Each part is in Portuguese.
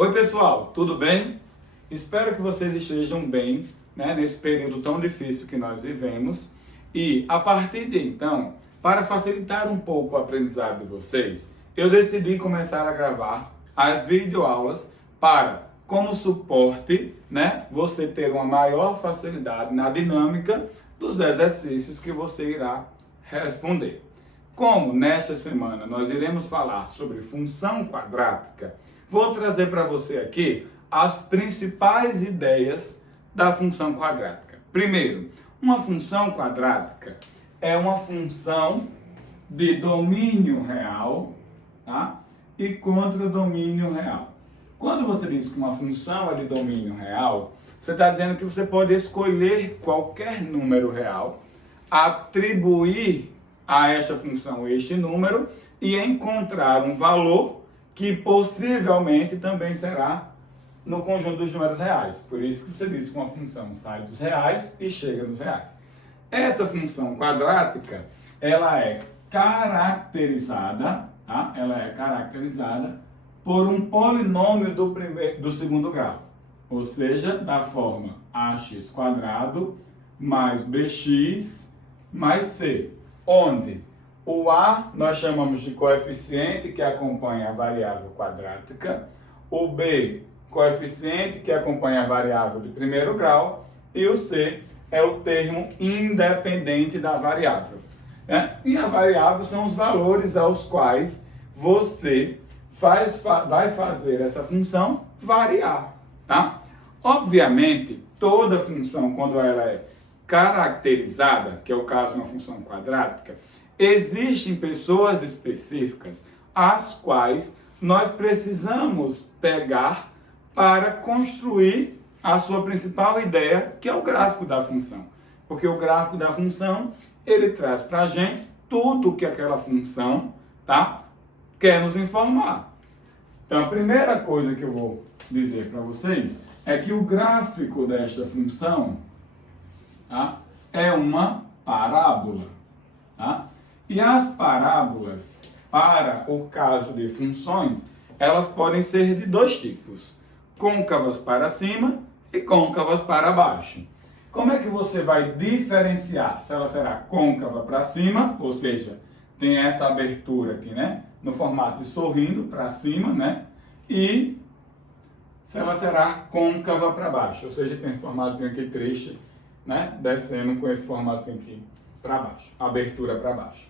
Oi pessoal, tudo bem? Espero que vocês estejam bem, nesse período tão difícil que nós vivemos. E a partir de então, para facilitar um pouco o aprendizado de vocês, eu decidi começar a gravar as videoaulas para, como suporte, você ter uma maior facilidade na dinâmica dos exercícios que você irá responder. Como nesta semana nós iremos falar sobre função quadrática, vou trazer para você aqui as principais ideias da função quadrática. Primeiro, uma função quadrática é uma função de domínio real, tá? E contra domínio real. Quando você diz que uma função é de domínio real, você está dizendo que você pode escolher qualquer número real, atribuir a esta função este número e encontrar um valor que possivelmente também será no conjunto dos números reais. Por isso que você diz que uma função sai dos reais e chega nos reais. Essa função quadrática, ela é caracterizada, tá? Ela é caracterizada por um polinômio do segundo grau. Ou seja, da forma ax quadrado mais bx mais c. Onde o A nós chamamos de coeficiente que acompanha a variável quadrática, o B, coeficiente que acompanha a variável de primeiro grau, e o C é o termo independente da variável. E a variável são os valores aos quais você vai fazer essa função variar. Tá? Obviamente, toda função, quando ela é caracterizada, que é o caso de uma função quadrática, existem pessoas específicas as quais nós precisamos pegar para construir a sua principal ideia, que é o gráfico da função. Porque o gráfico da função, ele traz para a gente tudo o que aquela função, tá, quer nos informar. Então, a primeira coisa que eu vou dizer para vocês é que o gráfico desta função, tá, é uma parábola. Tá? E as parábolas, para o caso de funções, elas podem ser de dois tipos: côncavas para cima e côncavas para baixo. Como é que você vai diferenciar se ela será côncava para cima, ou seja, tem essa abertura aqui, no formato de sorrindo para cima, e se ela será côncava para baixo, ou seja, tem esse formatinho aqui triste, descendo com esse formato aqui para baixo, abertura para baixo.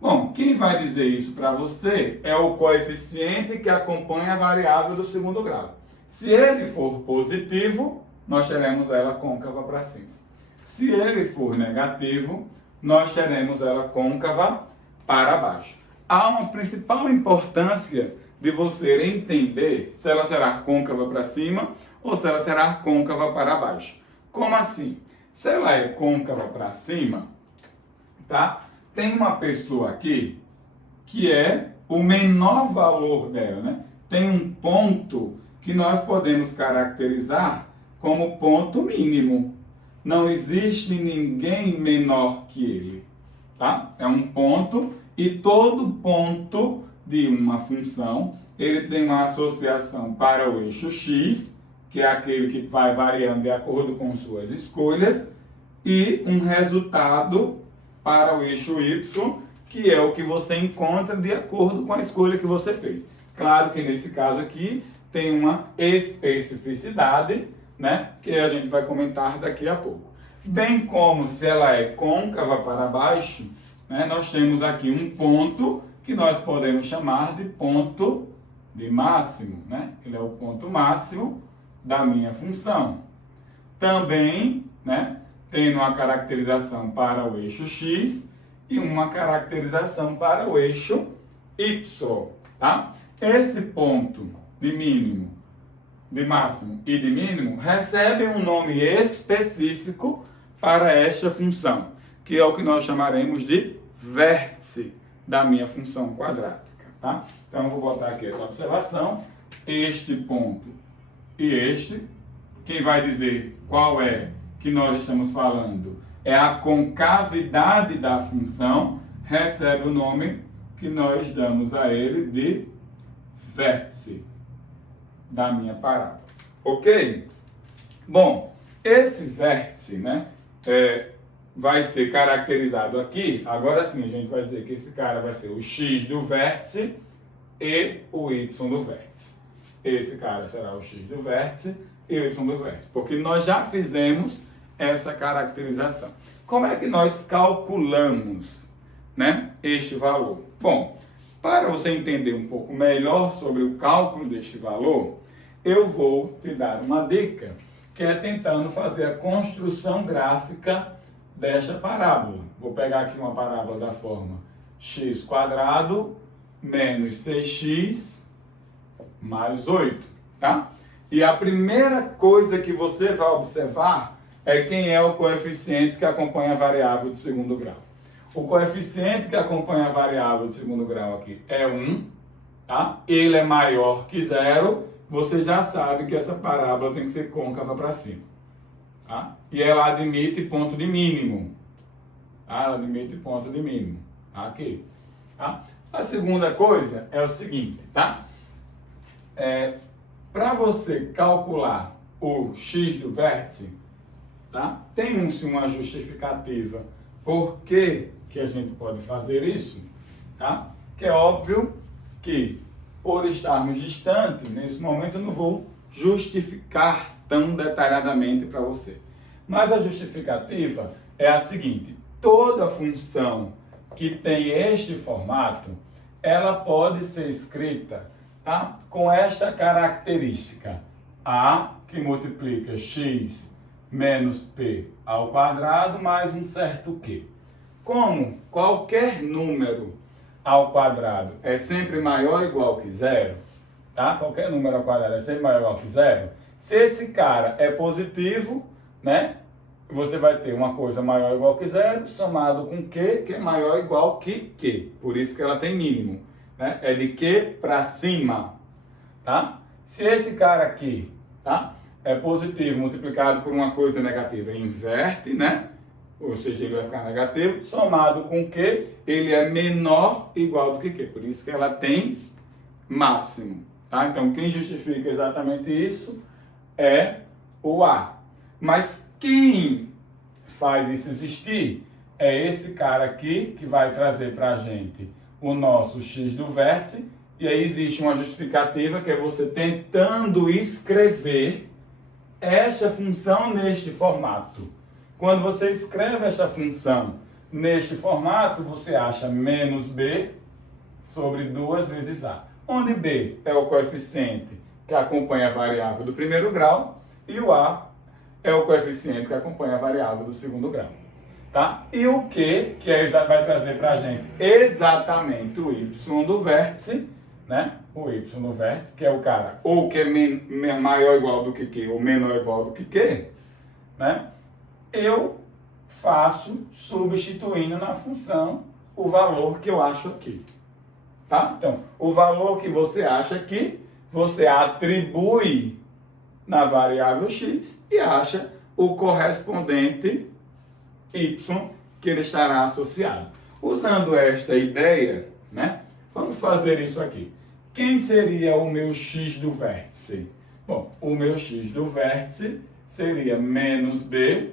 Bom, quem vai dizer isso para você é o coeficiente que acompanha a variável do segundo grau. Se ele for positivo, nós teremos ela côncava para cima. Se ele for negativo, nós teremos ela côncava para baixo. Há uma principal importância de você entender se ela será côncava para cima ou se ela será côncava para baixo. Como assim? Se ela é côncava para cima, tá? Tem uma pessoa aqui que é o menor valor dela, Tem um ponto que nós podemos caracterizar como ponto mínimo. Não existe ninguém menor que ele, tá? É um ponto e todo ponto de uma função, ele tem uma associação para o eixo x, que é aquele que vai variando de acordo com suas escolhas, e um resultado para o eixo y, que é o que você encontra de acordo com a escolha que você fez. Claro que nesse caso aqui tem uma especificidade, que a gente vai comentar daqui a pouco. Bem como se ela é côncava para baixo, nós temos aqui um ponto que nós podemos chamar de ponto de máximo, Ele é o ponto máximo da minha função. Também, tendo uma caracterização para o eixo x e uma caracterização para o eixo y, tá? Esse ponto de mínimo, de máximo e de mínimo recebem um nome específico para esta função, que é o que nós chamaremos de vértice da minha função quadrática, tá? Então eu vou botar aqui essa observação: este ponto e este, quem vai dizer qual é que nós estamos falando é a concavidade da função, recebe o nome que nós damos a ele de vértice. da minha parábola. Ok? Bom, esse vértice, né, vai ser caracterizado aqui. Agora sim, a gente vai dizer que esse cara vai ser o x do vértice e o y do vértice. Esse cara será o x do vértice e o y do vértice, porque nós já fizemos essa caracterização. Como é que nós calculamos, né, este valor? Bom, para você entender um pouco melhor sobre o cálculo deste valor, eu vou te dar uma dica, que é tentando fazer a construção gráfica desta parábola. Vou pegar aqui uma parábola da forma x² menos 6x mais 8, tá? E a primeira coisa que você vai observar é quem é o coeficiente que acompanha a variável de segundo grau. O coeficiente que acompanha a variável de segundo grau aqui é 1, tá? Ele é maior que 0, você já sabe que essa parábola tem que ser côncava para cima, tá? E ela admite ponto de mínimo, tá? Ela admite ponto de mínimo, aqui, tá? A segunda coisa é o seguinte, tá? Para você calcular o x do vértice, tá? Tem-se uma justificativa por que a gente pode fazer isso, tá? Que é óbvio que, por estarmos distantes, nesse momento eu não vou justificar tão detalhadamente para você. Mas a justificativa é a seguinte: toda função que tem este formato, ela pode ser escrita, tá, com esta característica: a, que multiplica x menos p ao quadrado mais um certo q. Como qualquer número ao quadrado é sempre maior ou igual que zero, tá? Qualquer número ao quadrado é sempre maior ou igual que zero. Se esse cara é positivo, né, você vai ter uma coisa maior ou igual que zero somado com q, que é maior ou igual que q. Por isso que ela tem mínimo, né? É de q para cima, tá? Se esse cara aqui, tá, é positivo multiplicado por uma coisa negativa, inverte, né? Ou seja, ele vai ficar negativo, somado com Q, ele é menor ou igual do que Q. Por isso que ela tem máximo, tá? Então, quem justifica exatamente isso é o A. Mas quem faz isso existir é esse cara aqui, que vai trazer para a gente o nosso x do vértice. E aí existe uma justificativa, que é você tentando escrever esta função neste formato. Quando você escreve esta função neste formato, você acha menos b sobre 2 vezes a, onde b é o coeficiente que acompanha a variável do primeiro grau e o a é o coeficiente que acompanha a variável do segundo grau, tá? E o q, vai trazer para a gente exatamente o y do vértice, né? O y do vértice, que é o cara ou que é maior ou igual do que q ou menor ou igual do que q, né? Eu faço substituindo na função o valor que eu acho aqui, tá? Então, o valor que você acha aqui, você atribui na variável x e acha o correspondente y que ele estará associado. Usando esta ideia, né? Vamos fazer isso aqui. Quem seria o meu x do vértice? Bom, o meu x do vértice seria menos b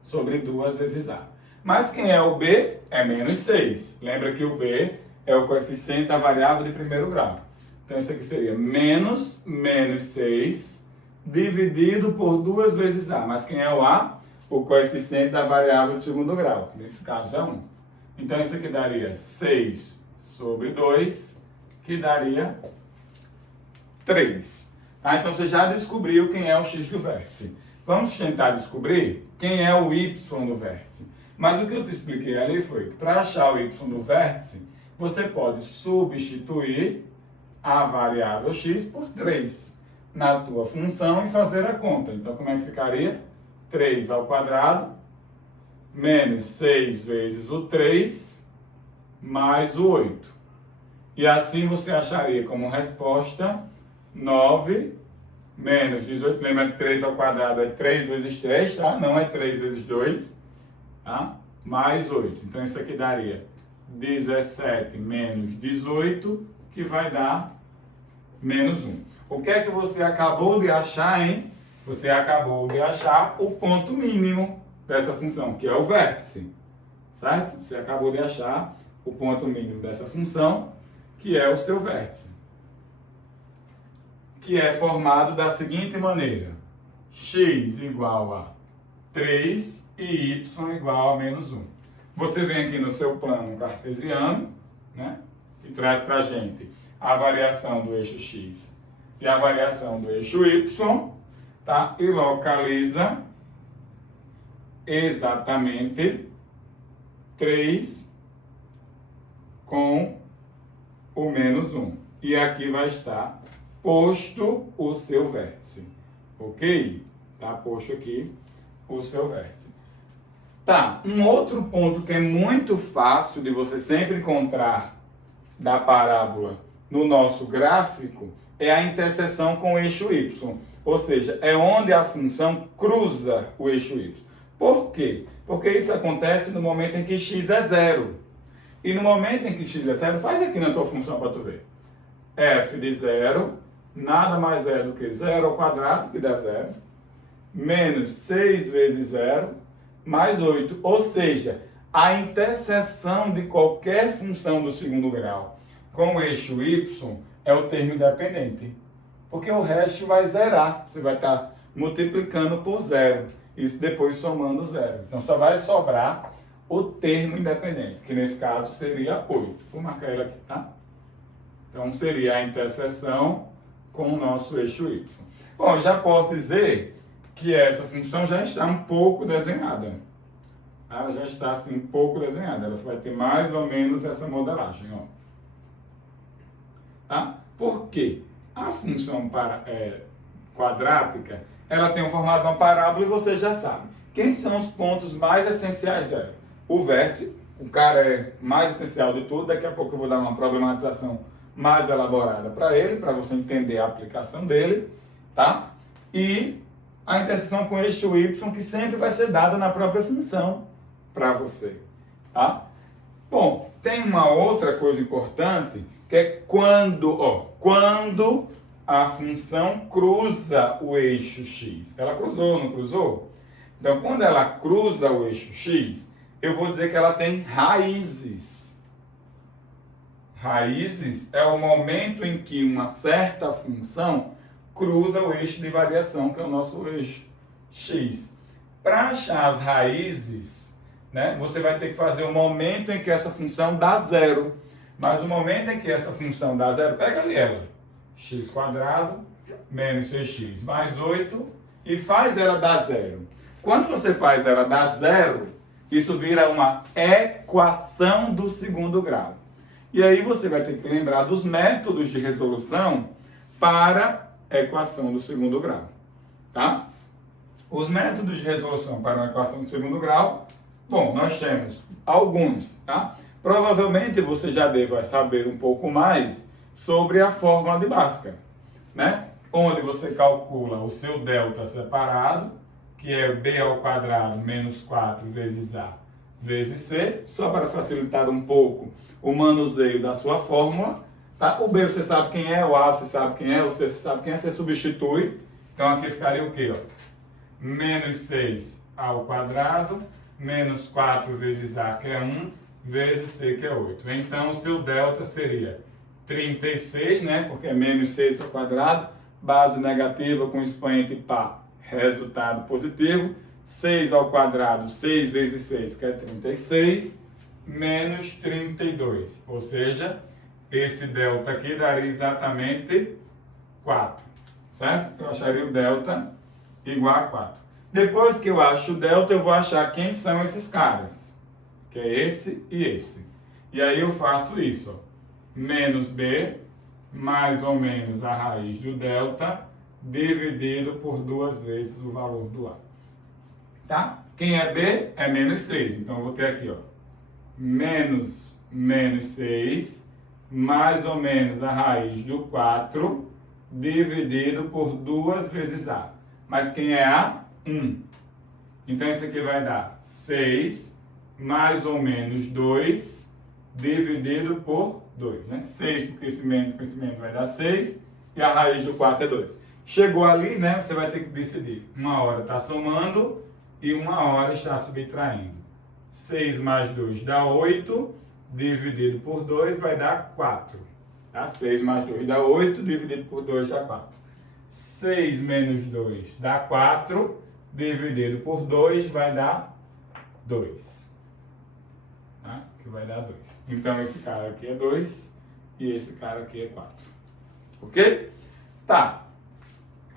sobre 2 vezes a. Mas quem é o b? É menos 6. Lembra que o b é o coeficiente da variável de primeiro grau. Então, isso aqui seria menos 6 dividido por 2 vezes a. Mas quem é o a? O coeficiente da variável de segundo grau, que nesse caso é 1. Então, isso aqui daria 6 sobre 2, que daria 3. Tá? Então, você já descobriu quem é o x do vértice. Vamos tentar descobrir quem é o y do vértice. Mas o que eu te expliquei ali foi que para achar o y do vértice, você pode substituir a variável x por 3 na tua função e fazer a conta. Então, como é que ficaria? 3 ao quadrado menos 6 vezes o 3 mais o 8. E assim você acharia como resposta 9 menos 18, lembra que 3 ao quadrado é 3 vezes 3, tá? Não é 3 vezes 2, tá? Mais 8. Então, isso aqui daria 17 menos 18, que vai dar menos 1. O que é que você acabou de achar, hein? Você acabou de achar o ponto mínimo dessa função, que é o vértice, certo? Você acabou de achar o ponto mínimo dessa função, que é o seu vértice, que é formado da seguinte maneira: x igual a 3 e y igual a menos 1. Você vem aqui no seu plano cartesiano, né, que traz para a gente a variação do eixo x e a variação do eixo y, tá? E localiza exatamente 3 com o menos 1. E aqui vai estar posto o seu vértice, ok? Tá posto aqui o seu vértice. Tá, um outro ponto que é muito fácil de você sempre encontrar da parábola no nosso gráfico é a interseção com o eixo y. Ou seja, é onde a função cruza o eixo y. Por quê? Porque isso acontece no momento em que x é zero. E no momento em que x é zero, faz aqui na tua função para tu ver. F de zero nada mais é do que zero ao quadrado, que dá zero, menos 6 vezes zero, mais 8. Ou seja, a interseção de qualquer função do segundo grau com o eixo y é o termo independente. Porque o resto vai zerar. Você vai estar multiplicando por zero. Isso depois somando zero. Então só vai sobrar o termo independente, que nesse caso seria 8. Vou marcar ele aqui, tá? Então seria a interseção com o nosso eixo y. Bom, já posso dizer que essa função já está um pouco desenhada. Ela já está assim um pouco desenhada. Ela vai ter mais ou menos essa modelagem, ó. Tá? Por quê? A função quadrática, ela tem o formato de uma parábola e você já sabe. Quem são os pontos mais essenciais dela? O vértice, o cara é mais essencial de tudo. Daqui a pouco eu vou dar uma problematização mais elaborada para ele, para você entender a aplicação dele, tá? E a interseção com o eixo y, que sempre vai ser dada na própria função para você, tá? Bom, tem uma outra coisa importante, que é quando a função cruza o eixo x. Ela cruzou, não cruzou? Então, quando ela cruza o eixo x, eu vou dizer que ela tem raízes. Raízes é o momento em que uma certa função cruza o eixo de variação, que é o nosso eixo x. Para achar as raízes, né, você vai ter que fazer o momento em que essa função dá zero. Mas o momento em que essa função dá zero, pega ali ela. X² menos 6x mais 8 e faz ela dar zero. Quando você faz ela dar zero, isso vira uma equação do segundo grau. E aí você vai ter que lembrar dos métodos de resolução para a equação do segundo grau, tá? Os métodos de resolução para uma equação do segundo grau, bom, nós temos alguns, tá? Provavelmente você já deva saber um pouco mais sobre a fórmula de Bhaskara, né? Onde você calcula o seu delta separado, que é b ao quadrado menos 4 vezes a vezes c, só para facilitar um pouco o manuseio da sua fórmula, tá? O b você sabe quem é, o a você sabe quem é, o c você sabe quem é, você substitui. Então aqui ficaria o quê? Ó? Menos 6 ao quadrado, menos 4 vezes a, que é 1, vezes c, que é 8. Então o seu delta seria 36, né? Porque é menos 6 ao quadrado, base negativa com expoente par, resultado positivo. 6 ao quadrado, 6 vezes 6, que é 36, menos 32. Ou seja, esse delta aqui daria exatamente 4, certo? Eu acharia o delta igual a 4. Depois que eu acho o delta, eu vou achar quem são esses caras, que é esse e esse. E aí eu faço isso, ó. Menos b, mais ou menos a raiz do delta, dividido por 2 vezes o valor do a. Tá? Quem é b é menos 6. Então eu vou ter aqui, ó, menos 6, mais ou menos a raiz do 4, dividido por 2 vezes a. Mas quem é a? 1. Então isso aqui vai dar 6, mais ou menos 2, dividido por 2. Né? 6 por crescimento vai dar 6, e a raiz do 4 é 2. Chegou ali, né, você vai ter que decidir. Uma hora está somando e uma hora está subtraindo. 6 mais 2 dá 8, dividido por 2 vai dar 4. Tá? 6 mais 2 dá 8, dividido por 2 dá 4. 6 menos 2 dá 4, dividido por 2 vai dar 2. Tá? Que vai dar 2. Então esse cara aqui é 2 e esse cara aqui é 4. Ok? Tá.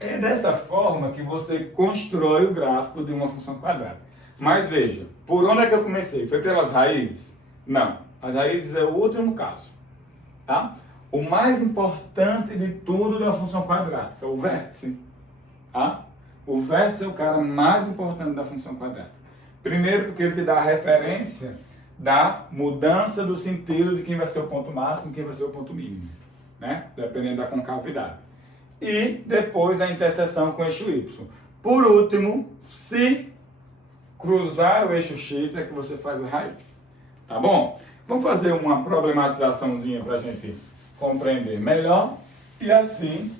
É dessa forma que você constrói o gráfico de uma função quadrada. Mas veja, por onde é que eu comecei? Foi pelas raízes? Não. As raízes é o último caso. Tá? O mais importante de tudo da função quadrática é o vértice. Tá? O vértice é o cara mais importante da função quadrática. Primeiro porque ele te dá a referência da mudança do sentido de quem vai ser o ponto máximo e quem vai ser o ponto mínimo, né? Dependendo da concavidade. E depois a interseção com o eixo Y. Por último, se cruzar o eixo X é que você faz a raiz. Tá bom? Vamos fazer uma problematizaçãozinha para a gente compreender melhor e assim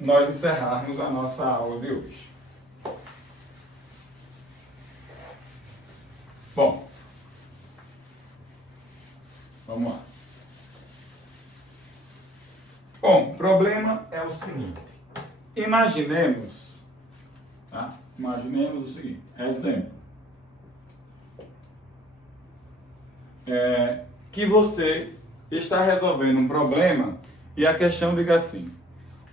nós encerrarmos a nossa aula de hoje. Bom, vamos lá. Bom, o problema é o seguinte. Imaginemos, tá? Imaginemos o seguinte, exemplo. Que você está resolvendo um problema e a questão diga assim: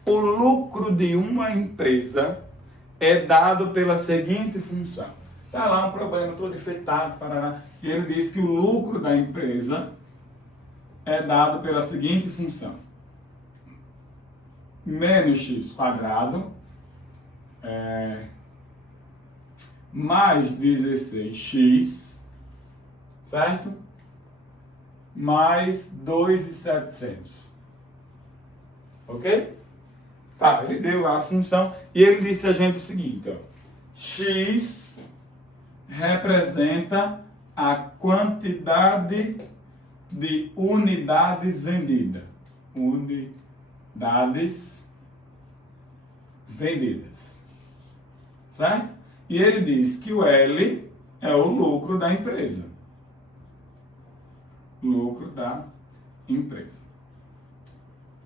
o lucro de uma empresa é dado pela seguinte função. Está lá um problema todo enfeitado, parará, e ele diz que o lucro da empresa é dado pela seguinte função: menos x quadrado mais 16x, certo? Mais 2.700. Ok? Tá, ele deu lá a função e ele disse a gente o seguinte, ó, x representa a quantidade de unidades vendidas. Unidades vendidas. Certo? E ele diz que o L é o lucro da empresa. Lucro da empresa.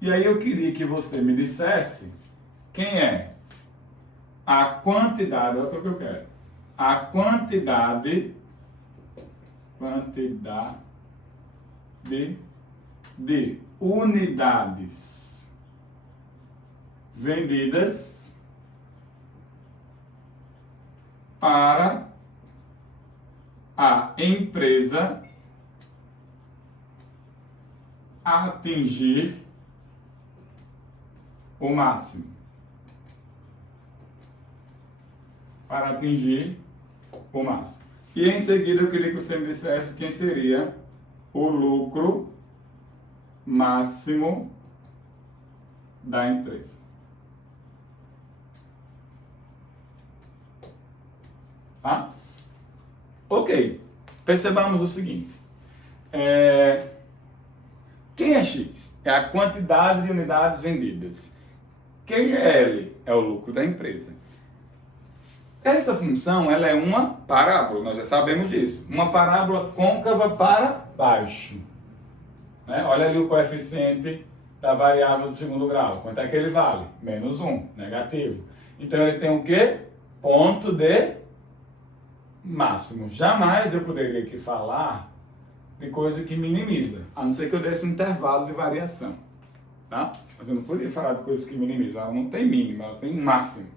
E aí eu queria que você me dissesse quem é a quantidade, olha o que eu quero. A quantidade de unidades vendidas para a empresa atingir o máximo. Para atingir o máximo. E em seguida eu queria que você me dissesse quem seria o lucro máximo da empresa. Tá? Ok. Percebamos o seguinte. Quem é X? É a quantidade de unidades vendidas. Quem é L? É o lucro da empresa. Essa função ela é uma parábola, nós já sabemos disso. Uma parábola côncava para baixo. Né? Olha ali o coeficiente da variável do segundo grau. Quanto é que ele vale? Menos 1, negativo. Então ele tem o quê? Ponto de máximo. Jamais eu poderia aqui falar de coisa que minimiza, a não ser que eu desse um intervalo de variação. Tá? Mas eu não poderia falar de coisas que minimizam. Ela não tem mínimo, ela tem máximo.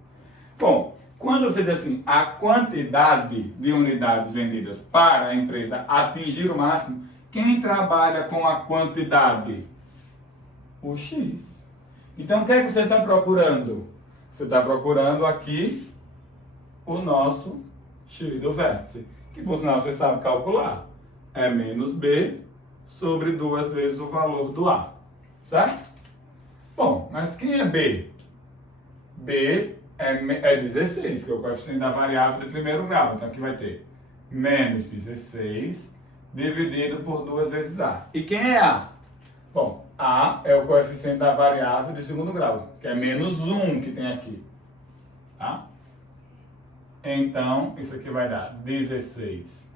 Bom, quando você diz assim, a quantidade de unidades vendidas para a empresa atingir o máximo, quem trabalha com a quantidade? O X. Então, o que é que você está procurando? Você está procurando aqui o nosso X do vértice, que por sinal você sabe calcular. É menos B sobre 2 vezes o valor do A. Certo? Bom, mas quem é B? B é 16, que é o coeficiente da variável de primeiro grau. Então aqui vai ter menos 16 dividido por 2 vezes A. E quem é A? Bom, A é o coeficiente da variável de segundo grau, que é menos 1 que tem aqui. Tá? Então, isso aqui vai dar 16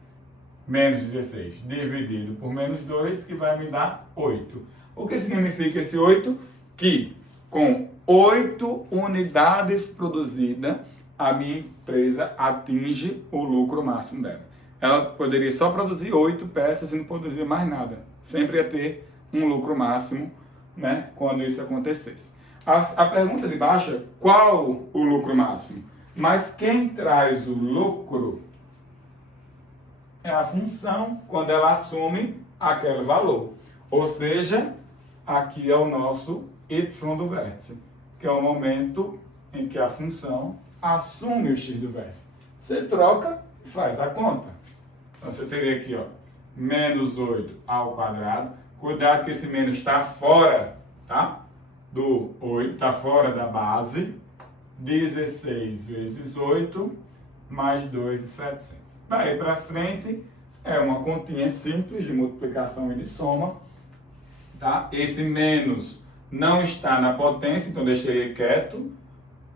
menos 16 dividido por menos 2, que vai me dar 8. O que significa esse 8? Que com 8 unidades produzidas, a minha empresa atinge o lucro máximo dela. Ela poderia só produzir 8 peças e não produzir mais nada. Sempre ia ter um lucro máximo, né, quando isso acontecesse. A pergunta de baixo é qual o lucro máximo? Mas quem traz o lucro é a função quando ela assume aquele valor. Ou seja, aqui é o nosso y do vértice, que é o momento em que a função assume o x do vértice. Você troca e faz a conta. Então você teria aqui, ó, menos 8 ao quadrado. Cuidado que esse menos está fora, tá? Do 8, está fora da base. 16 vezes 8 mais 2.700. Daí para frente é uma continha simples de multiplicação e de soma. Tá? Esse menos não está na potência, então deixei ele quieto.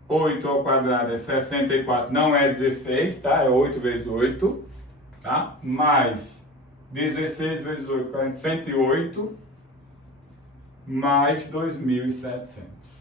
8 ao quadrado é 64, não é 16, tá? É 8 vezes 8. Tá? Mais 16 vezes 8, 108, mais 2.700.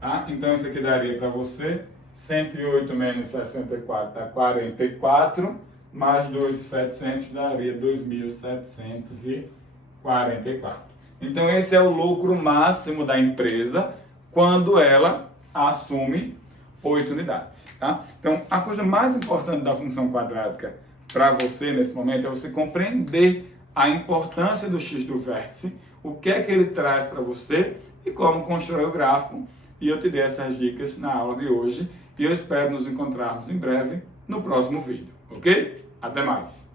Tá? Então, isso aqui daria para você 108 menos 64 dá 44, mais 2.700 daria 2.744. Então, esse é o lucro máximo da empresa quando ela assume 8 unidades. Tá? Então, a coisa mais importante da função quadrática para você nesse momento é você compreender a importância do x do vértice, o que é que ele traz para você e como constrói o gráfico. E eu te dei essas dicas na aula de hoje e eu espero nos encontrarmos em breve no próximo vídeo, ok? Até mais!